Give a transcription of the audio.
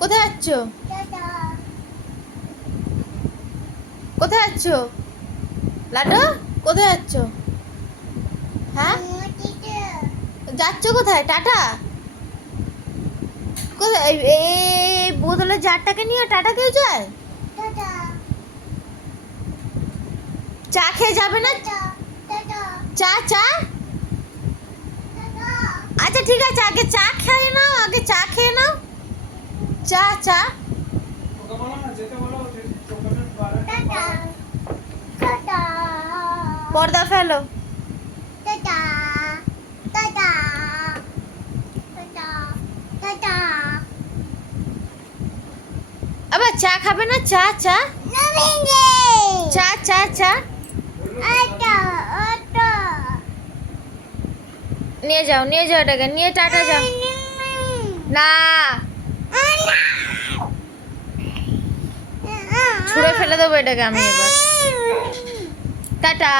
কোথায় যাচ্ছ? কোথায় যাচ্ছ লাড্ডু? কোথায় যাচ্ছ? হ্যাঁ, যাচ্ছ কোথায়? টাটা কোথায়? এই বোতলের জারটাকে নিয়ে টাটা কেউ যায়? চা খেয়ে যাবে না? চা চা আচ্ছা ঠিক আছে, আগে চা খেয়ে নাও, আগে চা খেয়ে নাও। চা চা পর্দা ফেলো। আবার চা খাবে না? চা চা চা চা চা নিয়ে যাও, নিয়ে যাও, এটাকে নিয়ে টাটা যাও। না, ছুঁড়ে ফেলে দেবো এটাকে আমি এবার। টাটা।